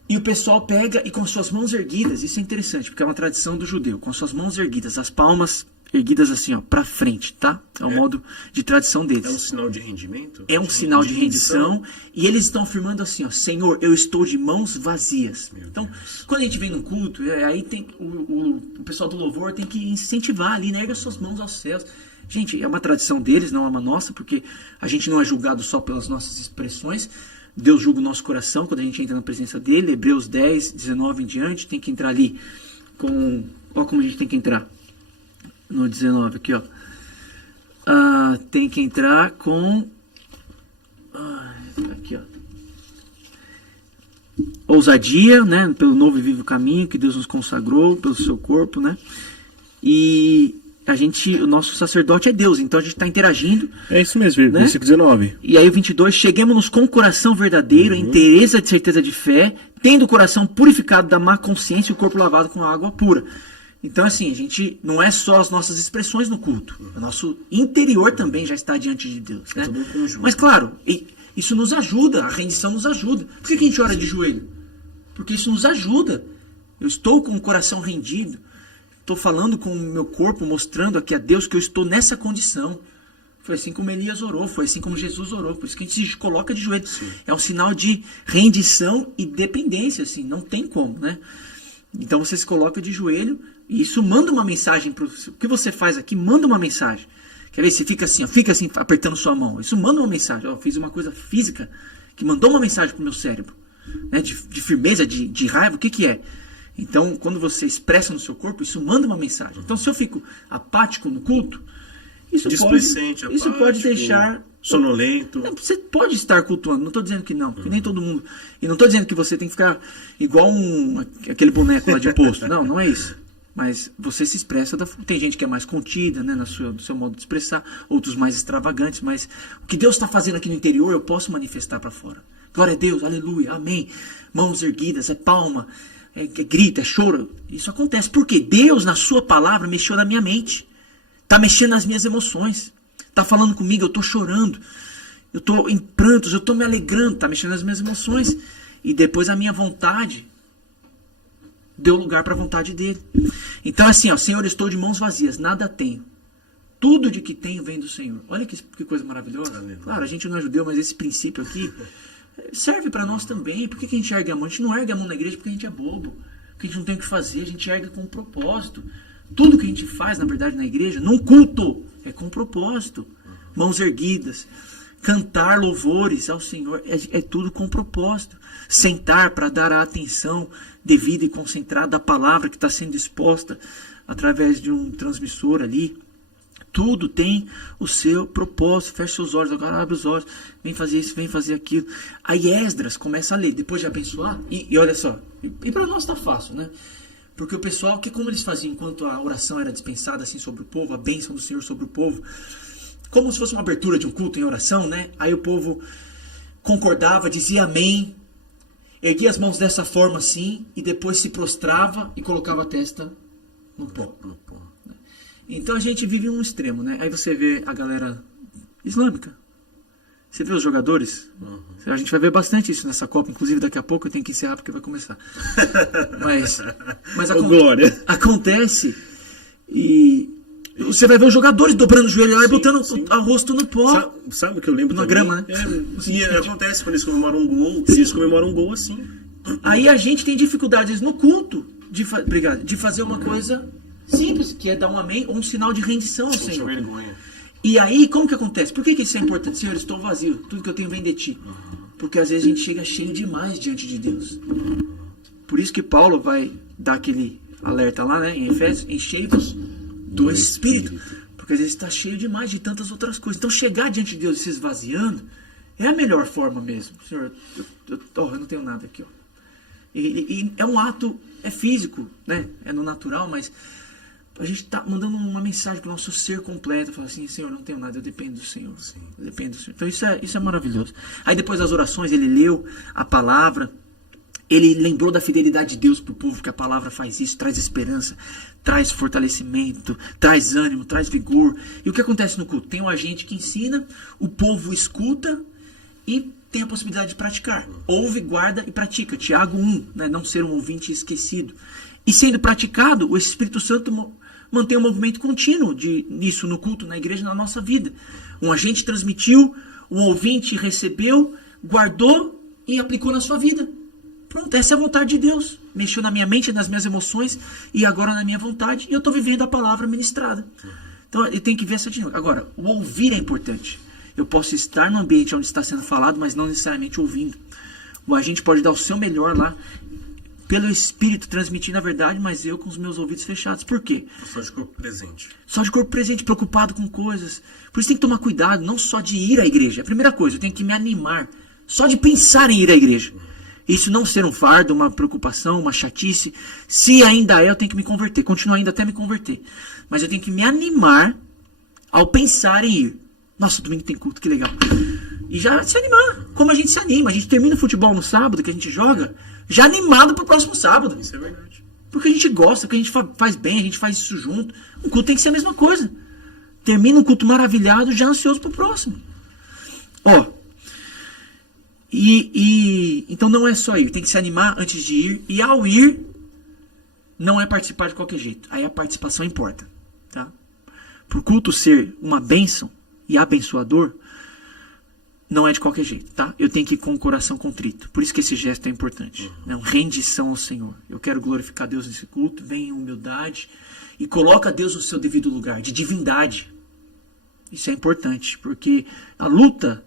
e o pessoal pega e com suas mãos erguidas, isso é interessante, porque é uma tradição do judeu, com suas mãos erguidas, as palmas erguidas assim, ó, para frente, tá? É o modo de tradição deles. É um sinal de rendimento? É um sinal de rendição e eles estão afirmando assim, ó, Senhor, eu estou de mãos vazias. Então, quando a gente vem no culto, aí tem o pessoal do louvor tem que incentivar ali, né? Erga suas mãos aos céus. Gente, é uma tradição deles, não é uma nossa, porque a gente não é julgado só pelas nossas expressões. Deus julga o nosso coração quando a gente entra na presença dele. Hebreus 10, 19 em diante, tem que entrar ali com... Olha como a gente tem que entrar. No 19 aqui, ó. Tem que entrar com... aqui, ó. Ousadia, né? Pelo novo e vivo caminho que Deus nos consagrou, pelo seu corpo, né? E... o nosso sacerdote é Deus, então a gente está interagindo. É isso mesmo, né? Versículo 19. E aí o 22, cheguemos-nos com o coração verdadeiro, em inteireza de certeza de fé, tendo o coração purificado da má consciência e o corpo lavado com água pura. Então assim, a gente não é só as nossas expressões no culto, o nosso interior também já está diante de Deus, né? Mas claro, isso nos ajuda, a rendição nos ajuda. Por que a gente ora de joelho? Porque isso nos ajuda. Eu estou com o coração rendido. Estou falando com o meu corpo, mostrando aqui a Deus que eu estou nessa condição. Foi assim como Elias orou, foi assim como Jesus orou. Por isso que a gente se coloca de joelho. Sim. É um sinal de rendição e dependência, assim, não tem como, né? Então você se coloca de joelho e isso manda uma mensagem. O que você faz aqui manda uma mensagem. Quer ver? Você fica assim apertando sua mão. Isso manda uma mensagem. Eu fiz uma coisa física que mandou uma mensagem para o meu cérebro, né? De firmeza, de raiva. O que é? Então, quando você expressa no seu corpo, isso manda uma mensagem. Então, se eu fico apático no culto, isso pode deixar... sonolento. Você pode estar cultuando, não estou dizendo que não, porque nem todo mundo... E não estou dizendo que você tem que ficar igual aquele boneco lá de posto. Não, não é isso. Mas você se expressa... Tem gente que é mais contida, né, no seu modo de expressar, outros mais extravagantes, mas o que Deus está fazendo aqui no interior, eu posso manifestar para fora. Glória a Deus, aleluia, amém. Mãos erguidas, é palma... grita, é choro. Isso acontece porque Deus, na sua palavra, mexeu na minha mente. Está mexendo nas minhas emoções. Está falando comigo, eu estou chorando. Eu estou em prantos, eu estou me alegrando. Está mexendo nas minhas emoções. E depois a minha vontade deu lugar para a vontade dele. Então assim, ó, Senhor, estou de mãos vazias, nada tenho. Tudo de que tenho vem do Senhor. Olha que coisa maravilhosa. Claro, a gente não é judeu, mas esse princípio aqui... serve para nós também. Por que a gente ergue a mão? A gente não ergue a mão na igreja porque a gente é bobo, porque a gente não tem o que fazer, a gente ergue com um propósito. Tudo que a gente faz, na verdade, na igreja, num culto, é com propósito. Mãos erguidas, cantar louvores ao Senhor, é tudo com propósito. Sentar para dar a atenção devida e concentrada à palavra que está sendo exposta através de um transmissor ali. Tudo tem o seu propósito. Fecha seus olhos, agora abre os olhos. Vem fazer isso, vem fazer aquilo. Aí Esdras começa a ler, depois de abençoar. E olha só, e para nós está fácil, né? Porque o pessoal, como eles faziam enquanto a oração era dispensada assim sobre o povo, a bênção do Senhor sobre o povo, como se fosse uma abertura de um culto em oração, né? Aí o povo concordava, dizia amém, erguia as mãos dessa forma assim, e depois se prostrava e colocava a testa no pó. Então a gente vive um extremo, né? Aí você vê a galera islâmica. Você vê os jogadores? A gente vai ver bastante isso nessa Copa. Inclusive daqui a pouco eu tenho que encerrar porque vai começar. Mas acontece. E você vai ver os jogadores dobrando o joelho lá e botando o rosto no pó. Sabe o que eu lembro na também? Grama, né? E acontece quando eles comemoram um gol. Eles comemoram um gol assim. Aí a gente tem dificuldades no culto de fazer uma coisa... simples, que é dar um amém ou um sinal de rendição ao Senhor. Vergonha. E aí, como que acontece? Por que isso é importante? Senhor, estou vazio, tudo que eu tenho vem de ti. Porque às vezes a gente chega cheio demais diante de Deus. Por isso que Paulo vai dar aquele alerta lá, né, em Efésios, enchei-vos do Espírito. Porque às vezes está cheio demais de tantas outras coisas. Então chegar diante de Deus e se esvaziando é a melhor forma mesmo. Senhor, eu não tenho nada aqui, ó. E é um ato, é físico, né? É no natural, mas a gente está mandando uma mensagem para o nosso ser completo. Falar assim, Senhor, não tenho nada, eu dependo do Senhor. Sim. Eu dependo do Senhor. Então isso é maravilhoso. Aí depois das orações, ele leu a palavra. Ele lembrou da fidelidade de Deus para o povo, que a palavra faz isso, traz esperança, traz fortalecimento, traz ânimo, traz vigor. E o que acontece no culto? Tem um agente que ensina, o povo escuta e tem a possibilidade de praticar. Ouve, guarda e pratica. Tiago 1, né? Não ser um ouvinte esquecido. E sendo praticado, o Espírito Santo mantém um movimento contínuo nisso no culto, na igreja, na nossa vida. Um agente transmitiu, um ouvinte recebeu, guardou e aplicou na sua vida. Pronto, essa é a vontade de Deus. Mexeu na minha mente, nas minhas emoções e agora na minha vontade. E eu estou vivendo a palavra ministrada. Então, ele tem que ver essa dinâmica. Agora, o ouvir é importante. Eu posso estar no ambiente onde está sendo falado, mas não necessariamente ouvindo. O agente pode dar o seu melhor lá, pelo Espírito, transmitindo a verdade, mas eu com os meus ouvidos fechados. Por quê? Só de corpo presente. Só de corpo presente, preocupado com coisas. Por isso tem que tomar cuidado, não só de ir à igreja. É a primeira coisa, eu tenho que me animar. Só de pensar em ir à igreja. Isso não ser um fardo, uma preocupação, uma chatice. Se ainda é, eu tenho que me converter. Continuo ainda até me converter. Mas eu tenho que me animar ao pensar em ir. Nossa, domingo tem culto, que legal. E já se animar. Como a gente se anima. A gente termina o futebol no sábado, que a gente joga, já animado pro próximo sábado. Isso é verdade. Porque a gente gosta, porque a gente faz bem, a gente faz isso junto. O culto tem que ser a mesma coisa. Termina um culto maravilhado, já ansioso pro próximo. Ó. Então não é só ir, tem que se animar antes de ir. E ao ir, não é participar de qualquer jeito. Aí a participação importa. Tá? Por culto ser uma bênção e abençoador, não é de qualquer jeito. Tá? Eu tenho que ir com o coração contrito. Por isso que esse gesto é importante. Né? Rendição ao Senhor. Eu quero glorificar Deus nesse culto. Vem em humildade e coloca Deus no seu devido lugar, de divindade. Isso é importante, porque a luta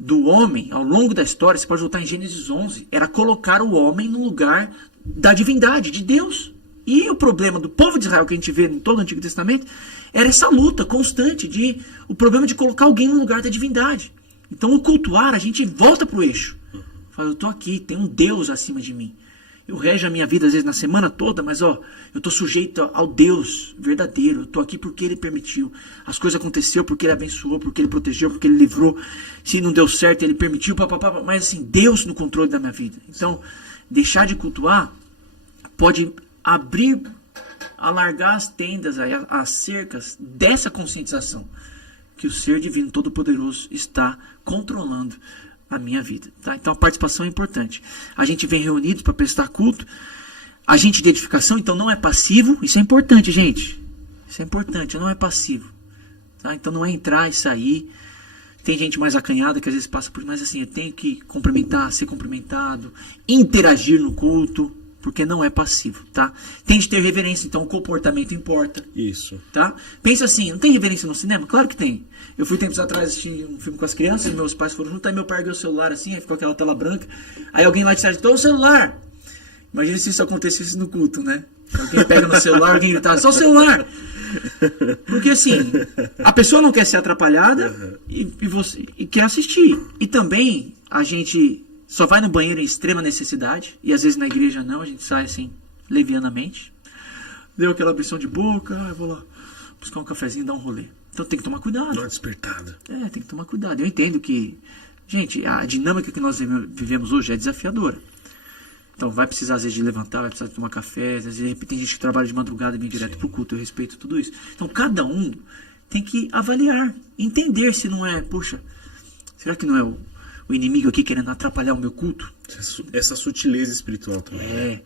do homem, ao longo da história, você pode voltar em Gênesis 11, era colocar o homem no lugar da divindade, de Deus. E o problema do povo de Israel, que a gente vê em todo o Antigo Testamento, era essa luta constante, o problema de colocar alguém no lugar da divindade. Então, o cultuar, a gente volta para o eixo. Fala, eu estou aqui, tem um Deus acima de mim. Eu rejo a minha vida, às vezes, na semana toda, mas eu estou sujeito ao Deus verdadeiro. Eu estou aqui porque Ele permitiu. As coisas aconteceram porque Ele abençoou, porque Ele protegeu, porque Ele livrou. Se não deu certo, Ele permitiu, papapá. Mas assim, Deus no controle da minha vida. Então, deixar de cultuar pode alargar as tendas, as cercas dessa conscientização. Que o Ser Divino Todo-Poderoso está controlando a minha vida. Tá? Então a participação é importante. A gente vem reunidos para prestar culto. Agente de edificação, então não é passivo. Isso é importante, gente. Isso é importante, não é passivo. Tá? Então não é entrar e sair. Tem gente mais acanhada que às vezes passa por... Mas assim, eu tenho que cumprimentar, ser cumprimentado, interagir no culto, porque não é passivo. Tá? Tem de ter reverência, então o comportamento importa. Isso. Tá? Pensa assim, não tem reverência no cinema? Claro que tem. Eu fui tempos atrás assistir um filme com as crianças, meus pais foram juntos, aí meu pai ergueu o celular assim, aí ficou aquela tela branca, aí alguém lá de trás gritou, o celular! Imagina se isso acontecesse no culto, né? Alguém pega no celular, alguém grita, só o celular! Porque assim, a pessoa não quer ser atrapalhada e quer assistir. E também a gente só vai no banheiro em extrema necessidade, e às vezes na igreja não, a gente sai assim, levianamente. Deu aquela abrição de boca, eu vou lá buscar um cafezinho, dar um rolê. Então tem que tomar cuidado. Não é despertada. Tem que tomar cuidado. Eu entendo que, gente, a dinâmica que nós vivemos hoje é desafiadora. Então vai precisar às vezes de levantar, vai precisar de tomar café, às vezes tem gente que trabalha de madrugada e vem direto pro culto, eu respeito tudo isso. Então cada um tem que avaliar, entender se não é, puxa, será que não é o inimigo aqui querendo atrapalhar o meu culto? Essa sutileza espiritual também.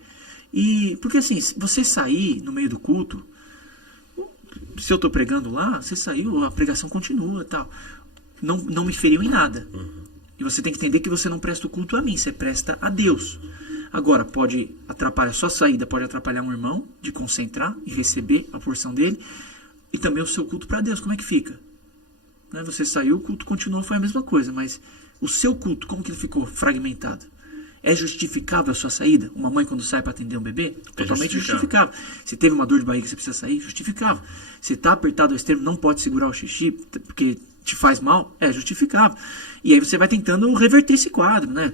E porque assim, se você sair no meio do culto, se eu estou pregando lá, você saiu, a pregação continua, tal. Não me feriu em nada. E você tem que entender que você não presta o culto a mim, você presta a Deus. Agora, pode atrapalhar a sua saída, pode atrapalhar um irmão de concentrar e receber a porção dele, e também o seu culto para Deus. Como é que fica? Né? Você saiu, o culto continuou, foi a mesma coisa, mas o seu culto, como que ele ficou fragmentado? É justificável a sua saída? Uma mãe quando sai para atender um bebê? Totalmente justificável. Se teve uma dor de barriga que você precisa sair, justificável. Se está apertado ao extremo, não pode segurar o xixi porque te faz mal, é justificável. E aí você vai tentando reverter esse quadro, né?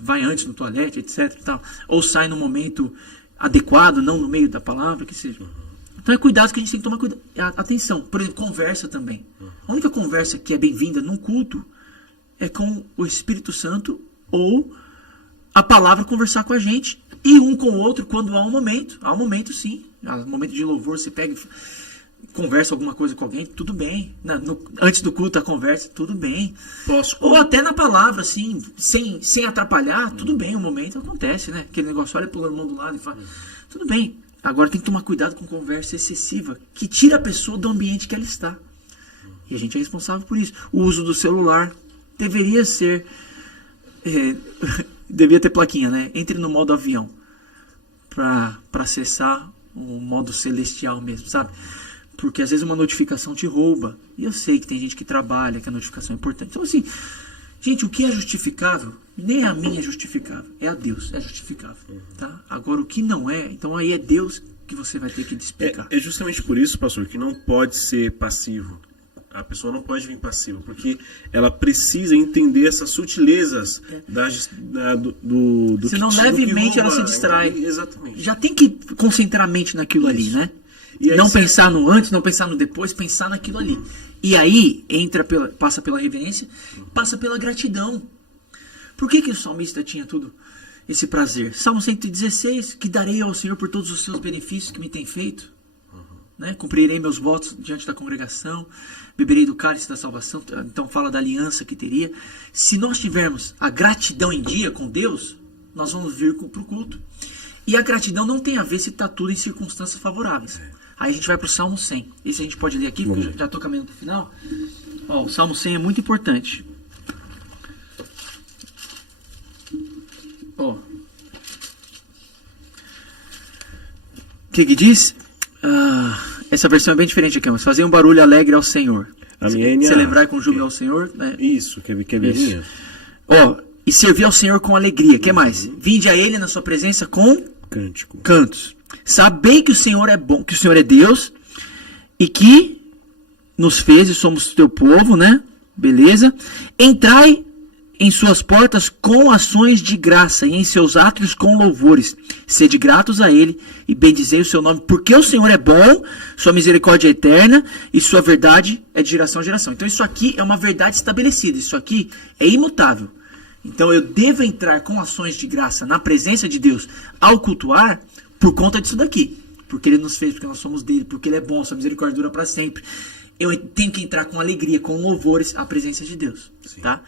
Vai antes no toalete, etc. E tal. Ou sai no momento adequado, não no meio da palavra, que seja. Então é cuidado que a gente tem que tomar cuidado. Atenção, por exemplo, conversa também. A única conversa que é bem-vinda num culto é com o Espírito Santo ou a palavra conversar com a gente. E um com o outro quando há um momento. Há um momento, sim. Há um momento de louvor, você pega e conversa alguma coisa com alguém, tudo bem. Antes do culto, a conversa, tudo bem. Ou até na palavra, assim, sem atrapalhar, tudo bem. O momento acontece, né? Aquele negócio, olha pulando mão do lado e fala, tudo bem. Agora tem que tomar cuidado com conversa excessiva, que tira a pessoa do ambiente que ela está. E a gente é responsável por isso. O uso do celular deveria ser... devia ter plaquinha, né? Entre no modo avião para acessar o modo celestial mesmo, sabe? Porque às vezes uma notificação te rouba. E eu sei que tem gente que trabalha, que a notificação é importante. Então assim, gente, o que é justificável, nem a mim é justificável, é a Deus, é justificável, tá? Agora o que não é, então aí é Deus que você vai ter que explicar. É justamente por isso, pastor, que não pode ser passivo. A pessoa não pode vir passiva, porque ela precisa entender essas sutilezas do senão levemente ela se distrai. Exatamente. Já tem que concentrar a mente naquilo ali, né? E não pensar no antes, não pensar no depois, pensar naquilo ali. E aí passa pela reverência, passa pela gratidão. Por que o salmista tinha tudo esse prazer? Salmo 116, que darei ao Senhor por todos os seus benefícios que me tem feito. Né? Cumprirei meus votos diante da congregação, beberei do cálice da salvação. Então fala da aliança que teria. Se nós tivermos a gratidão em dia com Deus, nós vamos vir para o culto. E a gratidão não tem a ver se está tudo em circunstâncias favoráveis. Aí a gente vai para o Salmo 100. Esse a gente pode ler aqui, porque já estou caminhando para o final. Ó, o Salmo 100 é muito importante. Ó. O que diz? Essa versão é bem diferente aqui, mas fazer um barulho alegre ao Senhor. Celebrar com júbilo ao Senhor, né? Isso, que é bem. Ó, e servir ao Senhor com alegria. Que mais? Vinde a Ele na sua presença com cantos. Sabei que o Senhor é bom, que o Senhor é Deus e que nos fez e somos teu povo, né? Beleza? Entrai em suas portas com ações de graça e em seus átrios com louvores. Sede gratos a Ele e bendizei o seu nome, porque o Senhor é bom, sua misericórdia é eterna e sua verdade é de geração a geração. Então isso aqui é uma verdade estabelecida, isso aqui é imutável. Então eu devo entrar com ações de graça na presença de Deus ao cultuar por conta disso daqui. Porque Ele nos fez, porque nós somos dele, porque Ele é bom, sua misericórdia dura para sempre. Eu tenho que entrar com alegria, com louvores à presença de Deus. Tá?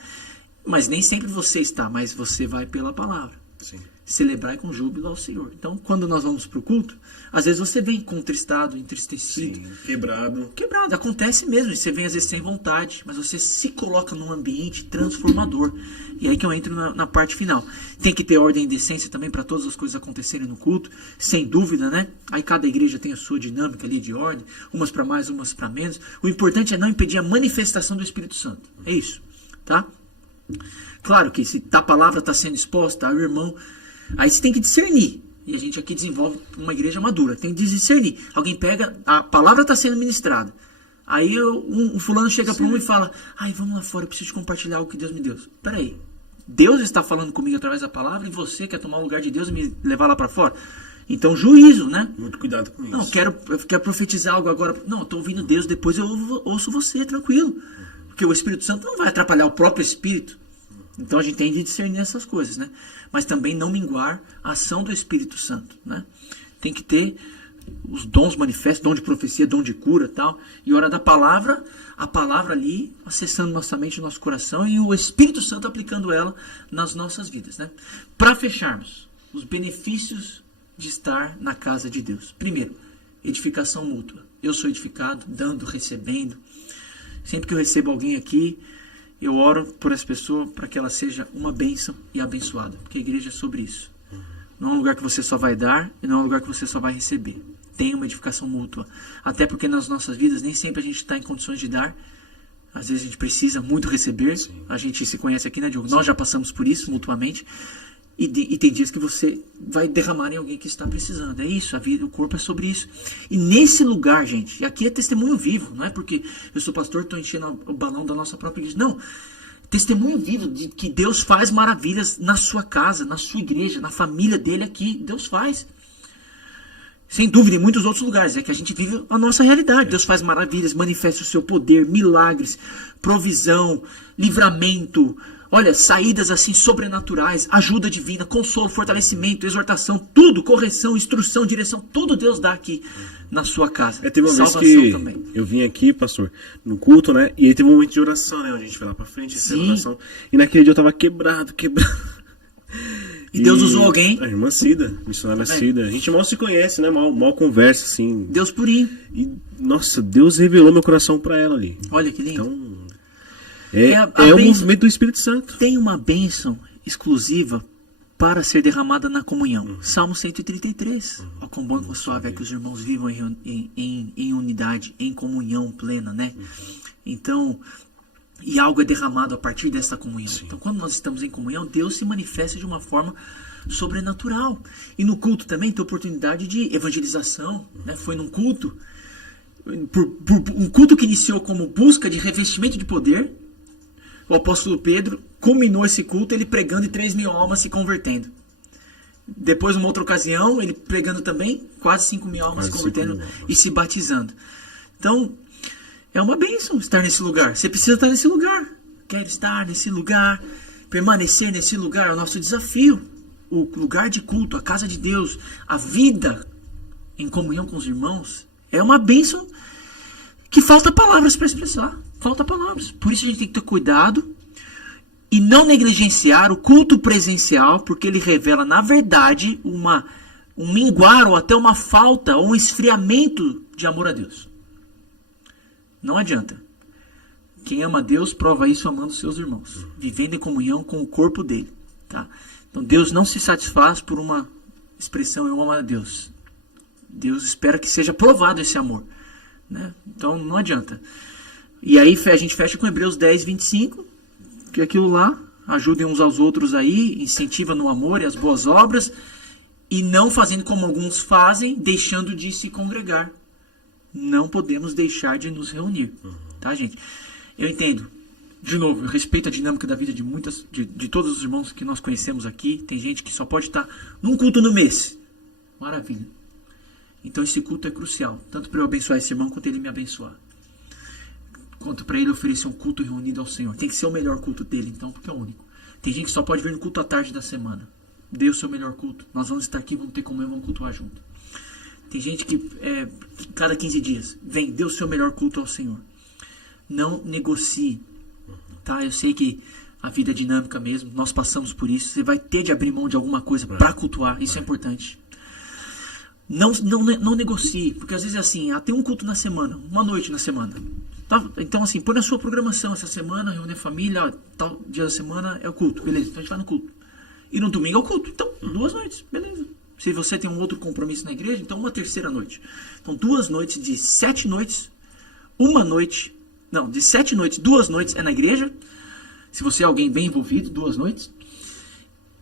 Mas nem sempre você está, mas você vai pela palavra. Sim. Celebrar com júbilo ao Senhor. Então, quando nós vamos para o culto, às vezes você vem contristado, entristecido. Sim, quebrado. Quebrado, acontece mesmo. E você vem às vezes sem vontade, mas você se coloca num ambiente transformador. E aí que eu entro na parte final. Tem que ter ordem e decência também para todas as coisas acontecerem no culto, sem dúvida, né? Aí cada igreja tem a sua dinâmica ali de ordem, umas para mais, umas para menos. O importante é não impedir a manifestação do Espírito Santo. É isso, tá? Claro que se a palavra está sendo exposta, o irmão, aí você tem que discernir. E a gente aqui desenvolve uma igreja madura. Tem que discernir. Alguém pega, a palavra está sendo ministrada. Aí um fulano chega para um e fala, vamos lá fora, eu preciso compartilhar algo que Deus me deu. Peraí, Deus está falando comigo através da palavra e você quer tomar o lugar de Deus e me levar lá para fora? Então juízo, né? Muito cuidado com isso. Não, eu quero profetizar algo agora. Não, eu estou ouvindo Deus, depois eu ouço você, tranquilo. Porque o Espírito Santo não vai atrapalhar o próprio Espírito. Então a gente tem de discernir essas coisas, né? Mas também não minguar a ação do Espírito Santo, né? Tem que ter os dons manifestos, dom de profecia, dom de cura, tal. E hora da palavra, a palavra ali acessando nossa mente, nosso coração e o Espírito Santo aplicando ela nas nossas vidas, né? Para fecharmos, os benefícios de estar na casa de Deus. Primeiro, edificação mútua. Eu sou edificado, dando, recebendo. Sempre que eu recebo alguém aqui, eu oro por essa pessoa para que ela seja uma bênção e abençoada. Porque a igreja é sobre isso. Não é um lugar que você só vai dar e não é um lugar que você só vai receber. Tem uma edificação mútua. Até porque nas nossas vidas nem sempre a gente está em condições de dar Às vezes a gente precisa muito receber. Sim. A gente se conhece aqui, né, Diogo? Nós já passamos por isso mutuamente. E tem dias que você vai derramar em alguém que está precisando. É isso, a vida, o corpo é sobre isso. E nesse lugar, gente, e aqui é testemunho vivo, não é porque eu sou pastor, estou enchendo o balão da nossa própria igreja. Não, testemunho vivo de que Deus faz maravilhas na sua casa, na sua igreja, na família dele aqui. Deus faz. Sem dúvida, em muitos outros lugares. É que a gente vive a nossa realidade. Deus faz maravilhas, manifesta o seu poder, milagres, provisão, livramento. Olha, saídas assim sobrenaturais, ajuda divina, consolo, fortalecimento, exortação, tudo, correção, instrução, direção, tudo Deus dá aqui na sua casa. Teve uma salvação vez que também. eu vim aqui, pastor, no culto, né? E aí teve um momento de oração, né? Onde a gente foi lá pra frente, essa oração. E naquele dia eu tava quebrado. E Deus usou alguém. A irmã Cida, missionária Cida. A gente mal se conhece, né? Mal conversa, assim. Deus purinho. E, nossa, Deus revelou meu coração pra ela ali. Olha que lindo. Então, a o bênção, movimento do Espírito Santo. tem uma bênção exclusiva para ser derramada na comunhão. Salmo 133. Ó, quão bom e quão suave é que os irmãos vivam em unidade, em comunhão plena, né? Então, e algo é derramado a partir dessa comunhão. Sim. Então, quando nós estamos em comunhão, Deus se manifesta de uma forma sobrenatural. E no culto também tem oportunidade de evangelização, né? Foi num culto, um culto que iniciou como busca de revestimento de poder. O apóstolo Pedro culminou esse culto ele pregando e 3.000 almas se convertendo. Depois, numa outra ocasião, ele pregando também, quase 5.000 almas se convertendo e se batizando. Então, é uma bênção estar nesse lugar. Você precisa estar nesse lugar. Quer estar nesse lugar, permanecer nesse lugar, é o nosso desafio. O lugar de culto, a casa de Deus, a vida em comunhão com os irmãos, é uma bênção que falta palavras para expressar. Falta palavras. Por isso a gente tem que ter cuidado e não negligenciar o culto presencial, porque ele revela, na verdade, um minguar ou até uma falta ou um esfriamento de amor a Deus. Não adianta. Quem ama a Deus prova isso amando seus irmãos, vivendo em comunhão com o corpo dele. Tá? Então Deus não se satisfaz por uma expressão eu amo a Deus. Deus espera que seja provado esse amor. Né? Então não adianta. E aí a gente fecha com Hebreus 10, 25, que é aquilo lá, ajudem uns aos outros aí, incentiva no amor e as boas obras, e não fazendo como alguns fazem, deixando de se congregar. Não podemos deixar de nos reunir. Tá, gente? Eu entendo. De novo, eu respeito a dinâmica da vida de todos os irmãos que nós conhecemos aqui. Tem gente que só pode estar num culto no mês. Maravilha. Então esse culto é crucial, tanto para eu abençoar esse irmão, quanto ele me abençoar. Quanto para ele oferecer um culto reunido ao Senhor. Tem que ser o melhor culto dele, então, porque é o único. Tem gente que só pode vir no culto à tarde da semana. Dê o seu melhor culto. Nós vamos estar aqui, vamos ter comunhão, vamos cultuar junto. Tem gente que cada 15 dias vem, dê o seu melhor culto ao Senhor. Não negocie. Tá? Eu sei que a vida é dinâmica mesmo, nós passamos por isso. Você vai ter de abrir mão de alguma coisa para cultuar, isso é importante. Não negocie, porque às vezes é assim, tem um culto na semana, uma noite na semana. Tá? Então assim, põe na sua programação essa semana, reúne a família, tal dia da semana é o culto, beleza, então a gente vai no culto. E no domingo é o culto, então 2 noites, beleza. Se você tem um outro compromisso na igreja, então uma terceira noite. Então 2 noites de 7 noites, de 7 noites, 2 noites é na igreja. Se você é alguém bem envolvido, 2 noites.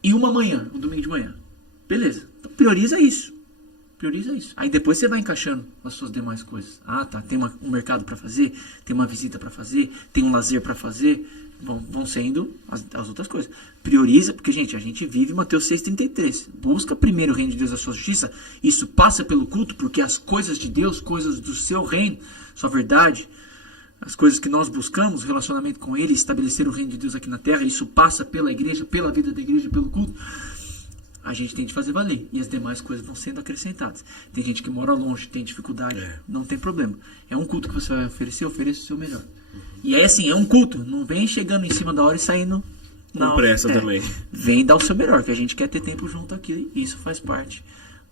E uma manhã, um domingo de manhã. Beleza, então prioriza isso. Aí depois você vai encaixando as suas demais coisas. Tá, tem um mercado para fazer, tem uma visita para fazer, tem um lazer para fazer. Vão sendo as outras coisas. Prioriza, porque, gente, a gente vive Mateus 6,33. Busca primeiro o reino de Deus e a sua justiça. Isso passa pelo culto, porque as coisas de Deus, coisas do seu reino, sua verdade, as coisas que nós buscamos, relacionamento com Ele, estabelecer o reino de Deus aqui na terra, isso passa pela igreja, pela vida da igreja, pelo culto. A gente tem de fazer valer. E as demais coisas vão sendo acrescentadas. Tem gente que mora longe, tem dificuldade. Não tem problema. É um culto que você vai oferecer, ofereça o seu melhor. E é assim, é um culto. Não vem chegando em cima da hora e saindo com pressa também. Vem dar o seu melhor, que a gente quer ter tempo junto aqui. E isso faz parte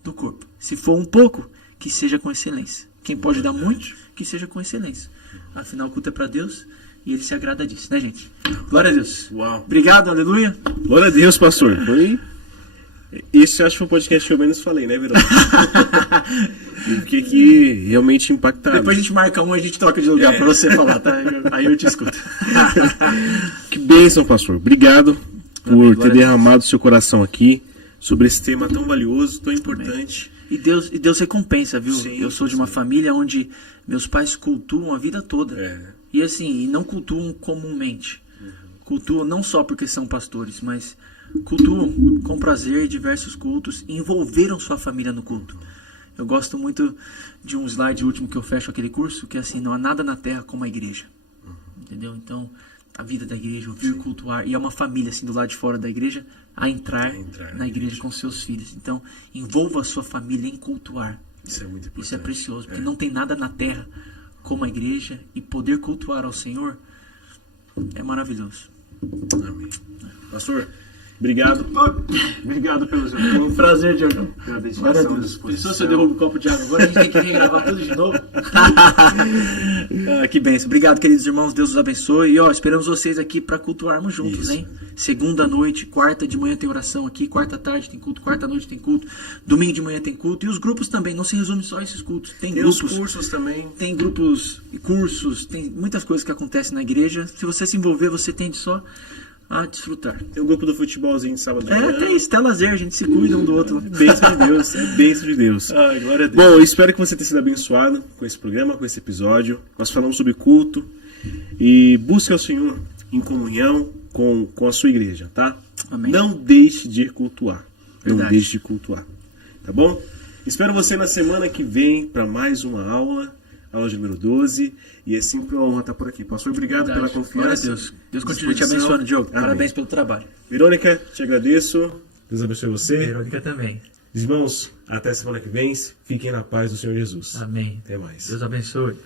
do corpo. Se for um pouco, que seja com excelência. Quem pode dar muito, que seja com excelência. Afinal, o culto é para Deus e Ele se agrada disso, né, gente? Glória a Deus. Uau. Obrigado, aleluia. Glória a Deus, pastor. Esse eu acho que foi o podcast que eu menos falei, né, Verão? Eu fiquei aqui realmente impactado. Depois a gente marca um e a gente troca de lugar pra você falar, tá? Aí eu te escuto. Que bênção, pastor. Obrigado por ter derramado seu coração aqui sobre esse tema tão valioso, tão importante. E Deus recompensa, viu? Sim, eu sou de uma família onde meus pais cultuam a vida toda. E assim, e não cultuam comumente. Cultuam não só porque são pastores, mas cultuam com prazer diversos cultos e envolveram sua família no culto. Eu gosto muito de um slide último que eu fecho aquele curso, que é assim, não há nada na terra como a igreja. Entendeu? Então, a vida da igreja, ouvir cultuar, e é uma família assim do lado de fora da igreja, a entrar na igreja com seus filhos. Então, envolva a sua família em cultuar. Isso é muito importante. Isso é precioso, porque não tem nada na terra como a igreja, e poder cultuar ao Senhor é maravilhoso. Amém. Pastor, obrigado. Obrigado pelo seu Foi um prazer, Diogão. pela dedicação e disposição. Pensou se eu derrubo o copo de água agora? A gente tem que regravar tudo de novo. Que bênção. Obrigado, queridos irmãos. Deus os abençoe. E esperamos vocês aqui para cultuarmos juntos, Isso. hein? Segunda noite, quarta de manhã tem oração aqui, quarta tarde tem culto, quarta noite tem culto, domingo de manhã tem culto. E os grupos também, não se resume só a esses cultos. Tem os grupos, cursos também. tem grupos e cursos, tem muitas coisas que acontecem na igreja. Se você se envolver, você tende só a desfrutar. Tem o grupo do futebolzinho de sábado de manhã. Tem isso, até lazer, a gente se cuida um do outro. Bênção de Deus, é bênção de Deus. Ai, glória a Deus. Bom, eu espero que você tenha sido abençoado com esse programa, com esse episódio. Nós falamos sobre culto e busque ao Senhor em comunhão com a sua igreja, tá? Amém. Não deixe de cultuar. Não Verdade. deixe de cultuar. Tá bom? Espero você na semana que vem para mais uma aula de número 12. E é sempre uma honra estar por aqui. Pastor, obrigado pela confiança. Glória a Deus. Deus continue te abençoando, Diogo. Amém. Parabéns pelo trabalho. Verônica, te agradeço. Deus abençoe você. Verônica também. Irmãos, até semana que vem. Fiquem na paz do Senhor Jesus. Amém. Até mais. Deus abençoe.